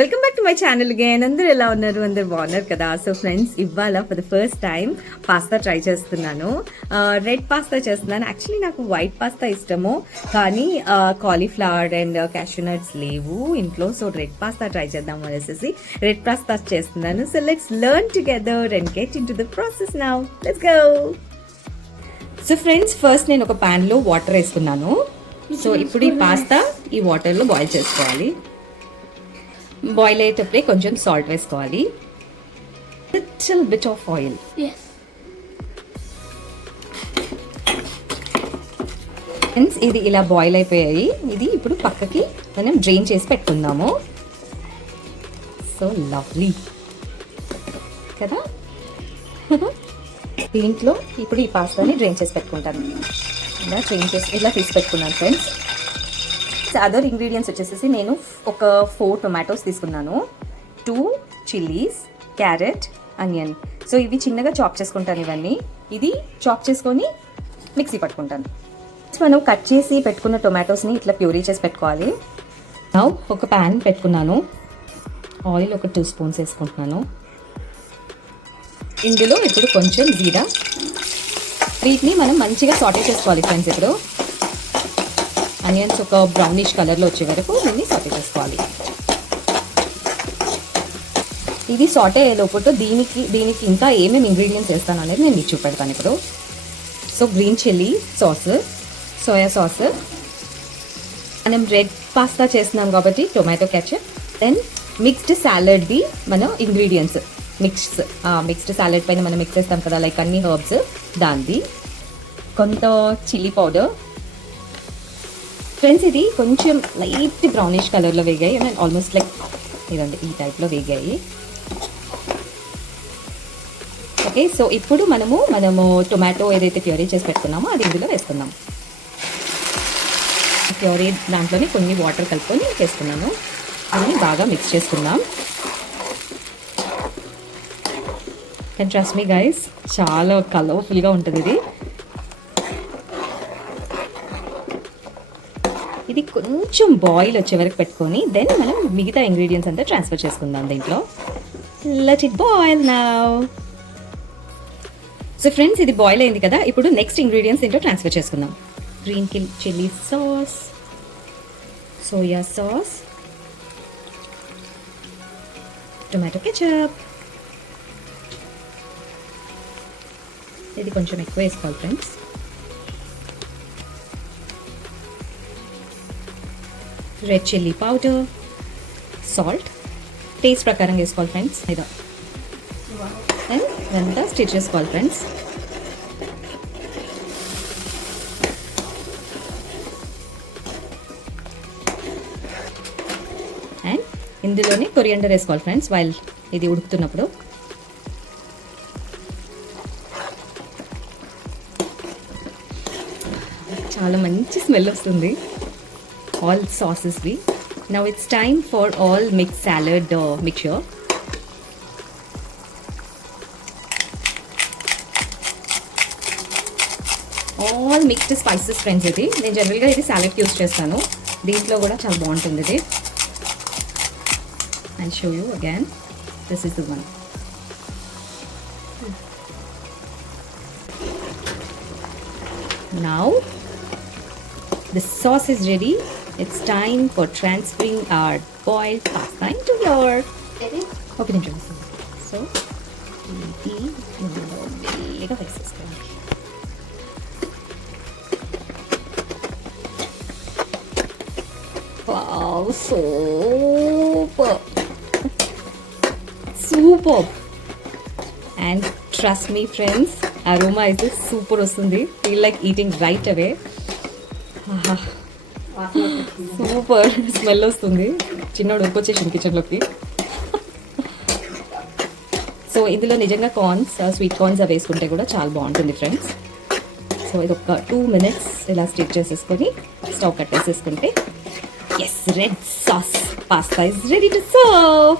Welcome back to my channel again. అందరూ ఎలా ఉన్నారు? అందరు బాగున్నారు కదా? సో ఫ్రెండ్స్, ఇవాళ for the first time pasta try చేస్తున్నాను. రెడ్ పాస్తా చేస్తున్నాను. యాక్చువల్లీ నాకు వైట్ పాస్తా ఇష్టము, కానీ కాలీఫ్లవర్ అండ్ క్యాష్యూ నట్స్ లేవు ఇంట్లో. సో రెడ్ పాస్తా ట్రై చేద్దాం అనేసి రెడ్ పాస్తా చేస్తున్నాను. So let's learn together and get in to the process now. Let's go. So friends, first నేను ఒక ప్యాన్లో వాటర్ వేసుకున్నాను. సో ఇప్పుడు ఈ పాస్తా ఈ వాటర్లో బాయిల్ చేసుకోవాలి. బాయిల్ అయ్యేటప్పుడే కొంచెం సాల్ట్ వేసుకోవాలి. Little bit of oil. Friends, ఇది ఇలా బాయిల్ అయిపోయాయి. ఇది ఇప్పుడు పక్కకి మనం డ్రైన్ చేసి పెట్టుకుందాము. సో లవ్లీ కదా. దీంట్లో ఇప్పుడు ఈ పాస్తాని డ్రైన్ చేసి పెట్టుకుంటాను. ఇలా తీసి పెట్టుకున్నాను ఫ్రెండ్స్. అదర్ ఇంగ్రీడియంట్స్ వచ్చేసి నేను ఒక 4 టొమాటోస్ తీసుకున్నాను, 2 చిల్లీస్, క్యారెట్, ఆనియన్. సో ఇవి చిన్నగా చాప్ చేసుకుంటాను. ఇవన్నీ ఇది చాప్ చేసుకొని మిక్సీ పట్టుకుంటాను. మనం కట్ చేసి పెట్టుకున్న టొమాటోస్ని ఇట్లా ప్యూరీ చేసి పెట్టుకోవాలి. నా ఒక ప్యాన్ పెట్టుకున్నాను. ఆయిల్ ఒక 2 స్పూన్స్ వేసుకుంటున్నాను. ఇందులో ఇప్పుడు కొంచెం జీరా. వీటిని మనం మంచిగా సాటే చేసుకోవాలి ఫ్రెండ్స్. ఇప్పుడు ఆనియన్స్ ఒక బ్రౌనిష్ కలర్లో వచ్చే వరకు దీన్ని సాటే చేసుకోవాలి. ఇది సాటే అయ్యేలోపు దీనికి ఇంకా ఏమేమి ఇంగ్రీడియంట్స్ వేస్తాను అనేది నేను మీకు చూపెడతాను ఇప్పుడు. So green chilli sauce, soya sauce, మనం రెడ్ పాస్తా చేస్తున్నాం కాబట్టి టొమాటో కెచప్, దెన్ మిక్స్డ్ సాలడ్ది మన ఇంగ్రీడియంట్స్ మిక్స్డ్ సాలడ్ పైన మనం మిక్స్ చేస్తాం కదా, లైక్ అన్ని హర్బ్స్, దానిది కొంత చిల్లీ పౌడర్. ఫ్రెండ్స్, ఇది కొంచెం లైట్ బ్రౌనిష్ కలర్లో వేగాయి. అండ్ ఆల్మోస్ట్ లైక్ ఇదండి ఈ టైప్లో వేగాయి. ఓకే, సో ఇప్పుడు మనము టొమాటో ఏదైతే ప్యూరీ చేసి పెట్టుకున్నామో అది ఇందులో వేసుకుందాం. ప్యూరీ దాంట్లోనే కొన్ని వాటర్ కలుపుకొని వేసుకున్నాను. అది బాగా మిక్స్ చేసుకుందాం. కెన్ ట్రస్ట్ మీ గైస్, చాలా కలర్ఫుల్గా ఉంటుంది ఇది. ఇది కొంచెం బాయిల్ వచ్చే వరకు పెట్టుకొని దెన్ మనం మిగతా ఇంగ్రీడియంట్స్ అంతా ట్రాన్స్ఫర్ చేసుకుందాం దీంట్లో. Let it boil now. So friends, ఇది బాయిల్ అయింది కదా. ఇప్పుడు నెక్స్ట్ ఇంగ్రీడియంట్స్ దీంట్లో ట్రాన్స్ఫర్ చేసుకుందాం. Green chilli sauce, soya sauce, tomato ketchup. ఇది కొంచెం ఎక్కువ వేసుకోవాలి friends. Red chilli powder, salt taste ప్రకారం వేసుకోవాలి ఫ్రెండ్స్. ఇదా అండ్ ఇదంతా స్టిచ్ చేసుకోవాలి ఫ్రెండ్స్. అండ్ ఇందులోనే కొరియాండర్ వేసుకోవాలి ఫ్రెండ్స్ వైల్ ఇది ఉడుకుతున్నప్పుడు. చాలా మంచి స్మెల్ వస్తుంది all sauces we. Now it's time for all mixed salad mixture. All mixed spices friends. ఇది నేను జనరల్గా ఇది సాలెడ్కి యూస్ చేస్తాను. దీంట్లో కూడా చాలా బాగుంటుంది ఇది. I'll show you again. This is the one. Now the sauce is ready. It's time for transferring our boiled pasta into your open entrance. So, big places. Wow, superb. And trust me, friends, aroma is super ostundi. Feel like eating right away. Super smell వస్తుంది. చిన్నోడు ఉరికొచ్చేసింది కిచెన్లోకి. So ఇందులో నిజంగా corns, sweet corns అవి వేసుకుంటే కూడా చాలా బాగుంటుంది ఫ్రెండ్స్. సో ఇది ఒక 2 minutes ఇలా స్టిచ్ చేసేసుకొని స్టవ్ కట్టేసేసుకుంటే yes, red sauce pasta is ready to serve.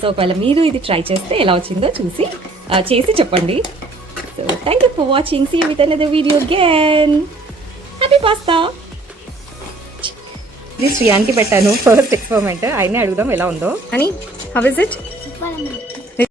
So ఒకవేళ మీరు ఇది ట్రై చేస్తే ఎలా వచ్చిందో చేసి చెప్పండి. So thank you for watching. See you with another video again. Happy pasta. ఇది శ్రియానికి పెట్టాను ఫస్ట్ ఎక్స్పెరిమెంట్. అయినా అడుగుదాం ఎలా ఉందో అని. How is it? సూపర్ ఉంది.